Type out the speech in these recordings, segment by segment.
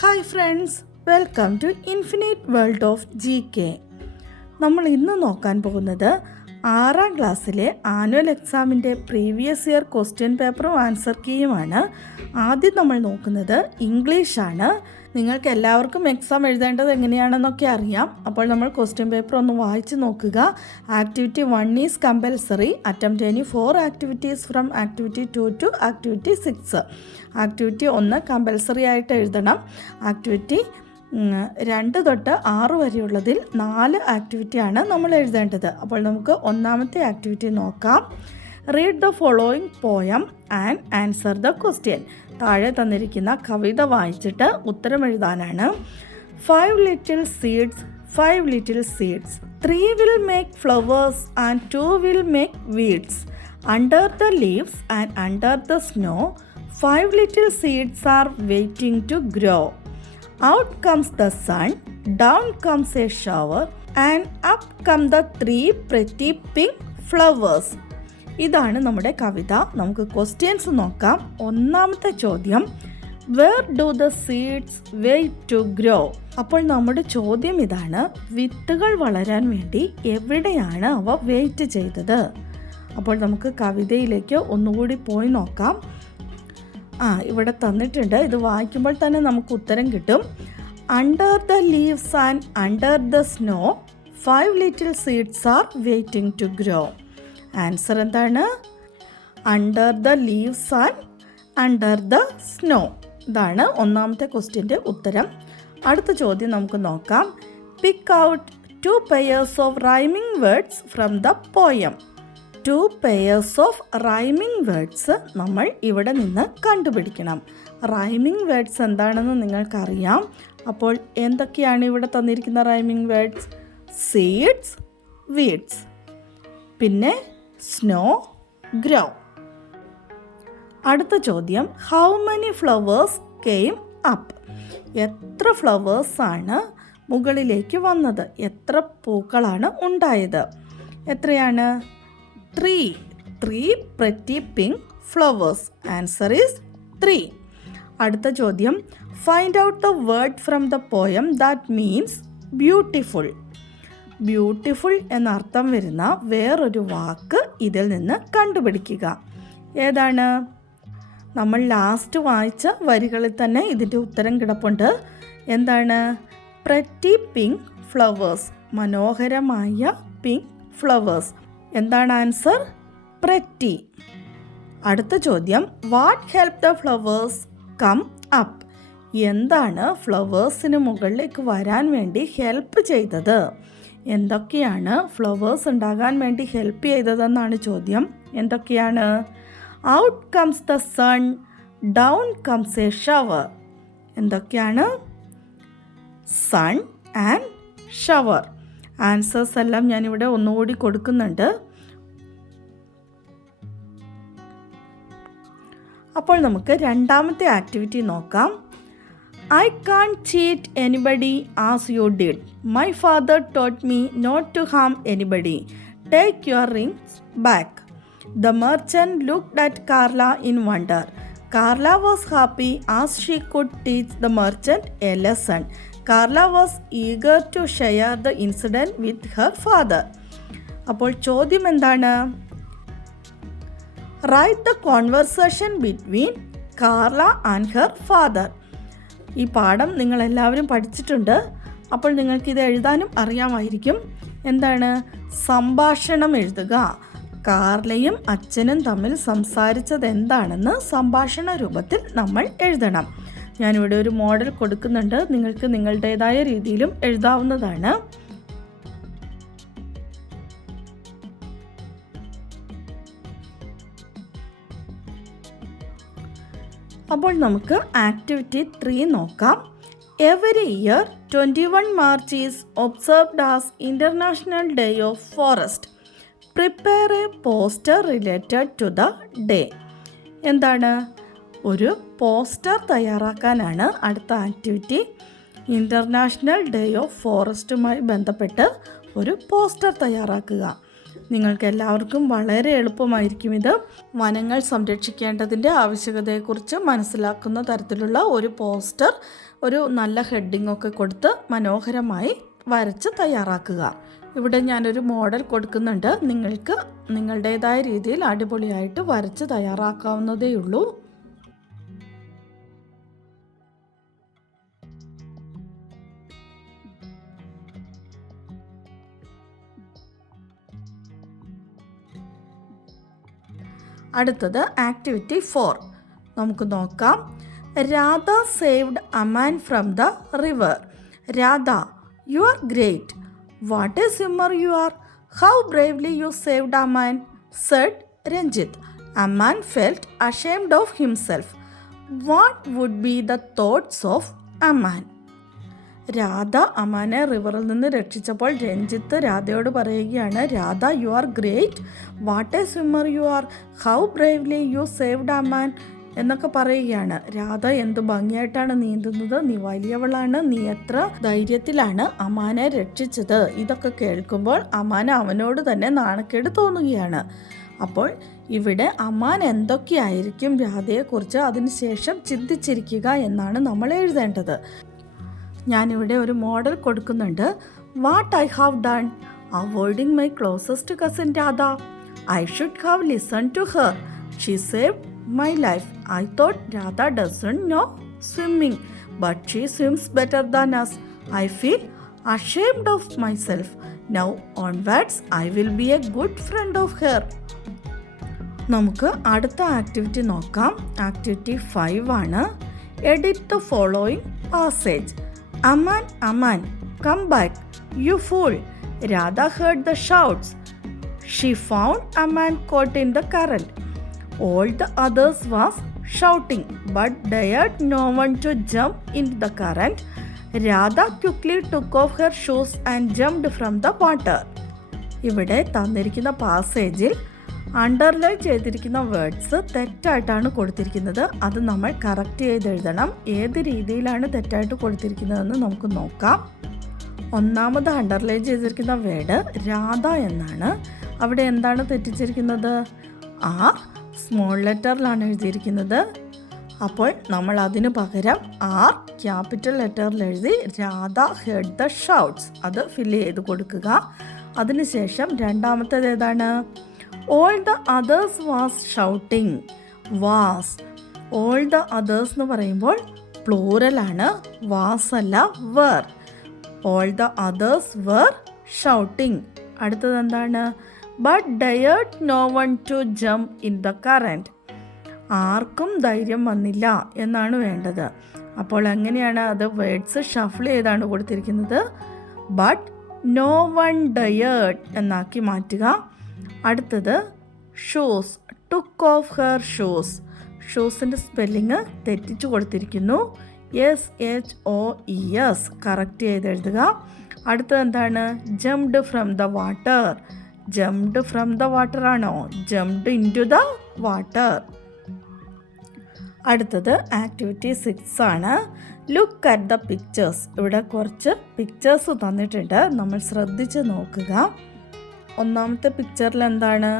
Hi friends, welcome to infinite world of GK. നമ്മൾ ഇന്ന് നോക്കാൻ പോകുന്നത് 6ാം ക്ലാസ്സിലെ ആനുവൽ എക്സാമിൻ്റെ പ്രീവിയസ് ഇയർ ക്വസ്റ്റ്യൻ പേപ്പറും ആൻസർ കീയുമാണ്. ആദ്യം നമ്മൾ നോക്കുന്നത് ഇംഗ്ലീഷാണ്. നിങ്ങൾക്ക് എല്ലാവർക്കും എക്സാം എഴുതേണ്ടത് എങ്ങനെയാണെന്നൊക്കെ അറിയാം. അപ്പോൾ നമ്മൾ ക്വസ്റ്റ്യൻ പേപ്പർ ഒന്ന് വായിച്ച് നോക്കുക. Activity 1 is compulsory. Attempt any 4 activities from activity 2 to activity 6. Activity 1 compulsory ആയിട്ട് എഴുതണം. ആക്ടിവിറ്റി 2 തൊട്ട് 6 വരെയുള്ളതിൽ 4 ആക്ടിവിറ്റിയാണ് നമ്മൾ എഴുതേണ്ടത്. അപ്പോൾ നമുക്ക് ഒന്നാമത്തെ ആക്ടിവിറ്റി നോക്കാം. Read the following poem and answer the question. താഴെ തന്നിരിക്കുന്ന കവിത വായിച്ചിട്ട് ഉത്തരം എഴുതാനാണ്. 5 little seeds, 5 little seeds. 3 will make flowers and 2 will make weeds. Under the leaves and under the snow, 5 little seeds are waiting to grow. Out comes the sun, down comes a shower, and up come the 3 pretty pink flowers. ഇതാണ് നമ്മുടെ കവിത. നമുക്ക് questions നോക്കാം. ഒന്നാമത്തെ ചോദ്യം, where do the seeds wait to grow? അപ്പോൾ നമ്മുടെ ചോദ്യം ഇതാണ്, വിത്തുകൾ വളരാൻ വേണ്ടി എവിടെയാണ് അവ വെയിറ്റ് ചെയ്തത്? അപ്പോൾ നമുക്ക് കവിതയിലേക്ക് ഒന്നുകൂടി പോയി നോക്കാം. ഇവിടെ തന്നിട്ടുണ്ട്. ഇത് വായിക്കുമ്പോൾ തന്നെ നമുക്ക് ഉത്തരം കിട്ടും. Under the leaves and under the snow 5 little seeds are waiting to grow. Answer എന്താണ്? Under the leaves and under the snow. ഇതാണ് ഒന്നാമത്തെ ക്വസ്റ്റ്യൻ്റെ ഉത്തരം. അടുത്ത ചോദ്യം നമുക്ക് നോക്കാം. Pick out 2 pairs of rhyming words from the poem. 2 pairs of rhyming words നമ്മൾ ഇവിടെ നിന്ന് കണ്ടുപിടിക്കണം. റൈമിംഗ് വേർഡ്സ് എന്താണെന്ന് നിങ്ങൾക്കറിയാം. അപ്പോൾ എന്തൊക്കെയാണ് ഇവിടെ തന്നിരിക്കുന്ന റൈമിംഗ് വേർഡ്സ്? സീഡ്സ്, വീഡ്സ്, പിന്നെ സ്നോ, ഗ്രോ. അടുത്ത ചോദ്യം, how many flowers came up? എത്ര ഫ്ലവേഴ്സാണ് മുകളിലേക്ക് വന്നത്? എത്ര പൂക്കളാണ് ഉണ്ടായത്? എത്രയാണ്? 3 pretty pink flowers. Answer is 3. അടുത്ത ചോദ്യം, find out the word from the poem that means beautiful. Beautiful എന്നർത്ഥം വരുന്ന വേറൊരു വാക്ക് ഇതിൽ നിന്ന് കണ്ടുപിടിക്കുക. ഏതാണ്? നമ്മൾ ലാസ്റ്റ് വായിച്ച വരികളിൽ തന്നെ ഇതിൻ്റെ ഉത്തരം കിടപ്പുണ്ട്. എന്താണ്? Pretty pink flowers. മനോഹരമായ പിങ്ക് ഫ്ലവേഴ്സ്. എന്താണ് ആൻസർ? പ്രെറ്റി. അടുത്ത ചോദ്യം, what help the flowers come up? എന്താണ് ഫ്ലവേഴ്സിന് മുകളിലേക്ക് വരാൻ വേണ്ടി ഹെൽപ്പ് ചെയ്തത്? എന്തൊക്കെയാണ് ഫ്ലവേഴ്സ് ഉണ്ടാകാൻ വേണ്ടി ഹെൽപ്പ് ചെയ്തതെന്നാണ് ചോദ്യം. എന്തൊക്കെയാണ്? Out comes the sun, down comes a shower. എന്തൊക്കെയാണ്? Sun and shower. ആൻസേഴ്സ് എല്ലാം ഞാനിവിടെ ഒന്നുകൂടി കൊടുക്കുന്നുണ്ട്. അപ്പോൾ നമുക്ക് രണ്ടാമത്തെ ആക്ടിവിറ്റി നോക്കാം. I can't cheat anybody as you did. My father taught me not to harm anybody. Take your rings back. The merchant looked at Carla in wonder. Carla was happy as she could teach the merchant a lesson. Carla was eager to share the incident with her father. അപ്പോൾ ചോദ്യം എന്താണ്? Write the conversation between Carla and her father. ഈ പാഠം നിങ്ങളെല്ലാവരും പഠിച്ചിട്ടുണ്ട്. അപ്പോൾ നിങ്ങൾക്കിത് എഴുതാനും അറിയാമായിരിക്കും. എന്താണ്? സംഭാഷണം എഴുതുക. കാർലയും അച്ഛനും തമ്മിൽ സംസാരിച്ചത് എന്താണെന്ന് സംഭാഷണ രൂപത്തിൽ നമ്മൾ എഴുതണം. ഞാനിവിടെ ഒരു മോഡൽ കൊടുക്കുന്നുണ്ട്. നിങ്ങൾക്ക് നിങ്ങളുടേതായ രീതിയിലും എഴുതാവുന്നതാണ്. അപ്പോൾ നമുക്ക് ആക്ടിവിറ്റി 3 നോക്കാം. Every year 21 March is observed as international day of forest. Prepare a poster related to the day. എന്താണ്? ഒരു പോസ്റ്റർ തയ്യാറാക്കാനാണ് അടുത്ത ആക്ടിവിറ്റി. ഇൻ്റർനാഷണൽ ഡേ ഓഫ് ഫോറസ്റ്റുമായി ബന്ധപ്പെട്ട് ഒരു പോസ്റ്റർ തയ്യാറാക്കുക. നിങ്ങൾക്ക് എല്ലാവർക്കും വളരെ എളുപ്പമായിരിക്കും ഇത്. വനങ്ങൾ സംരക്ഷിക്കേണ്ടതിൻ്റെ ആവശ്യകതയെക്കുറിച്ച് മനസ്സിലാക്കുന്ന തരത്തിലുള്ള ഒരു പോസ്റ്റർ, ഒരു നല്ല ഹെഡിങ്ങൊക്കെ കൊടുത്ത് മനോഹരമായി വരച്ച് തയ്യാറാക്കുക. ഇവിടെ ഞാനൊരു മോഡൽ കൊടുക്കുന്നുണ്ട്. നിങ്ങൾക്ക് നിങ്ങളുടേതായ രീതിയിൽ അടിപൊളിയായിട്ട് വരച്ച് തയ്യാറാക്കാവുന്നതേയുള്ളൂ. അടുത്തത് ആക്ടിവിറ്റി 4 നമുക്ക് നോക്കാം. Radha saved Aman from the river. Radha, you are great. What a swimmer you are. How bravely you saved Aman, said Ranjith. Aman felt ashamed of himself. What would be the thoughts of Aman. Radha അമാനെ റിവറിൽ നിന്ന് രക്ഷിച്ചപ്പോൾ രഞ്ജിത്ത് രാധയോട് പറയുകയാണ്, Radha, you are great. What a swimmer you are. How bravely you saved Aman എന്നൊക്കെ പറയുകയാണ്. രാധ എന്ത് ഭംഗിയായിട്ടാണ് നീന്തുന്നത്, നീ വലിയവളാണ്, നീ എത്ര ധൈര്യത്തിലാണ് അമാനെ രക്ഷിച്ചത്. ഇതൊക്കെ കേൾക്കുമ്പോൾ അമാന് അവനോട് തന്നെ നാണക്കേട് തോന്നുകയാണ്. അപ്പോൾ ഇവിടെ അമാൻ എന്തൊക്കെയായിരിക്കും രാധയെക്കുറിച്ച് അതിനുശേഷം ചിന്തിച്ചിരിക്കുക എന്നാണ് നമ്മൾ എഴുതേണ്ടത്. ഞാനിവിടെ ഒരു മോഡൽ കൊടുക്കുന്നുണ്ട്. What I have done. Avoiding my closest cousin Radha. I should have listen to her. She saved my life. I thought Radha doesn't know swimming, but she swims better than us. I feel ashamed of myself. Now onwards, I will be a good friend of her. നമുക്ക് അടുത്ത activity നോക്കാം. Activity 5 ആണ്. Edit the following passage. Aman, Aman, come back, you fool. Radha heard the shouts. She found Aman caught in the current. All the others was shouting, but dared no one to jump into the current. Radha quickly took off her shoes and jumped from the water. ഇവിടെ തന്നിരിക്കുന്ന പാസേജിൽ underline ചെയ്തിരിക്കുന്ന words തെറ്റായിട്ടാണ് കൊടുത്തിരിക്കുന്നത്. അത് നമ്മൾ correct ചെയ്ത് എഴുതണം. ഏത് രീതിയിലാണ് തെറ്റായിട്ട് കൊടുത്തിരിക്കുന്നതെന്ന് നമുക്ക് നോക്കാം. ഒന്നാമത് അണ്ടർലൈൻ ചെയ്തിരിക്കുന്ന വേർഡ് രാധ എന്നാണ്. അവിടെ എന്താണ് തെറ്റിച്ചിരിക്കുന്നത്? ആർ സ്മോൾ ലെറ്ററിലാണ് എഴുതിയിരിക്കുന്നത്. അപ്പോൾ നമ്മൾ അതിന് പകരം ആർ ക്യാപിറ്റൽ ലെറ്ററിൽ എഴുതി രാധ ഹെഡ് ദ ഷൗട്ട്സ് അത് ഫില്ല് ചെയ്ത് കൊടുക്കുക. അതിനുശേഷം രണ്ടാമത്തേത് ഏതാണ്? All the others was shouting. Was, all the others എന്ന് പറയുമ്പോൾ പ്ലൂറലാണ്, വാസ് അല്ല, were. All the others were shouting. അടുത്തത് എന്താണ്? But dared no one to jump in the current. ആർക്കും ധൈര്യം വന്നില്ല എന്നാണ് വേണ്ടത്. അപ്പോൾ എങ്ങനെയാണ് അത്? വേർഡ്സ് ഷഫിൾ ചെയ്താണ് കൊടുത്തിരിക്കുന്നത്. ബട്ട് നോ വൺ ഡയേർഡ് എന്നാക്കി മാറ്റുക. അടുത്തത് shoes. Took off her shoes. ഷൂസിൻ്റെ സ്പെല്ലിങ് തെറ്റിച്ചു കൊടുത്തിരിക്കുന്നു. SHOES കറക്റ്റ് ചെയ്ത് എഴുതുക. അടുത്തത് എന്താണ്? Jumped from the water. Jumped from the water ആണോ? Jumped into the water. അടുത്തത് ആക്ടിവിറ്റി 6 ആണ്. Look at the pictures. ഇവിടെ കുറച്ച് പിക്ചേഴ്സ് തന്നിട്ടുണ്ട്, നമ്മൾ ശ്രദ്ധിച്ച് നോക്കുക. ഒന്നാമത്തെ പിക്ചറിൽ എന്താണ്?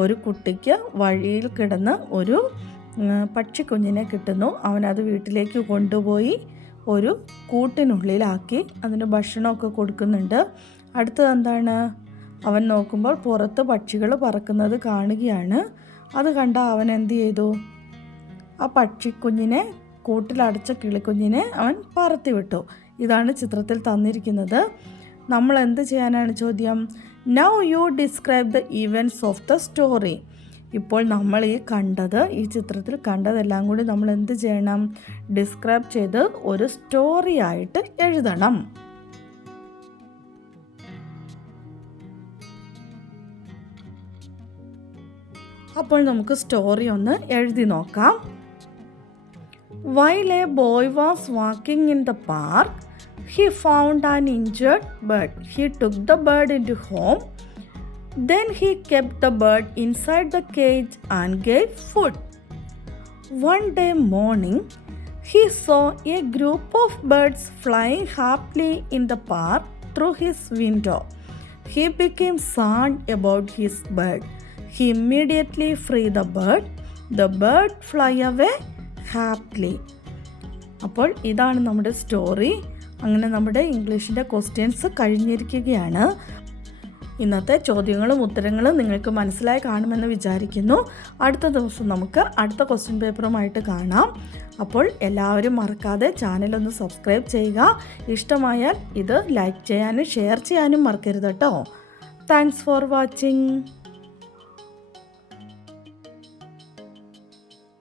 ഒരു കുട്ടിക്ക് വഴിയിൽ കിടന്ന് ഒരു പക്ഷിക്കുഞ്ഞിനെ കിട്ടുന്നു. അവനത് വീട്ടിലേക്ക് കൊണ്ടുപോയി ഒരു കൂട്ടിനുള്ളിലാക്കി അതിന് ഭക്ഷണമൊക്കെ കൊടുക്കുന്നുണ്ട്. അടുത്തത് എന്താണ്? അവൻ നോക്കുമ്പോൾ പുറത്ത് പക്ഷികൾ പറക്കുന്നത് കാണുകയാണ്. അത് കണ്ട അവൻ എന്ത് ചെയ്തു? ആ പക്ഷിക്കുഞ്ഞിനെ, കൂട്ടിലടച്ച കിളിക്കുഞ്ഞിനെ അവൻ പറത്തി വിട്ടു. ഇതാണ് ചിത്രത്തിൽ തന്നിരിക്കുന്നത്. നമ്മൾ എന്ത് ചെയ്യാനാണ് ചോദ്യം? Now you describe the events of the story. ഇപ്പോൾ നമ്മൾ ഈ ചിത്രത്തിൽ കണ്ടതെല്ലാം കൂടി നമ്മൾ എന്ത് ചെയ്യണം? ഡിസ്ക്രൈബ് ചെയ്ത് ഒരു സ്റ്റോറി ആയിട്ട് എഴുതണം. അപ്പോൾ നമുക്ക് സ്റ്റോറി ഒന്ന് എഴുതി നോക്കാം. While a boy was walking in the park, he found an injured bird. He took the bird into home. Then he kept the bird inside the cage and gave food. One day morning, he saw a group of birds flying happily in the park through his window. He became sad about his bird. He immediately freed the bird. The bird fly away happily. അപ്പോൾ ഇതാണ് നമ്മുടെ story. അങ്ങനെ നമ്മുടെ ഇംഗ്ലീഷിൻ്റെ questions കഴിഞ്ഞിരിക്കുകയാണ്. ഇന്നത്തെ ചോദ്യങ്ങളും ഉത്തരങ്ങളും നിങ്ങൾക്ക് മനസ്സിലായി കാണുമെന്ന് വിചാരിക്കുന്നു. അടുത്ത ദിവസം നമുക്ക് അടുത്ത ക്വസ്റ്റ്യൻ പേപ്പറുമായിട്ട് കാണാം. അപ്പോൾ എല്ലാവരും മറക്കാതെ ചാനലൊന്ന് സബ്സ്ക്രൈബ് ചെയ്യുക. ഇഷ്ടമായാൽ ഇത് ലൈക്ക് ചെയ്യാനും ഷെയർ ചെയ്യാനും മറക്കരുത് കേട്ടോ. Thanks for watching.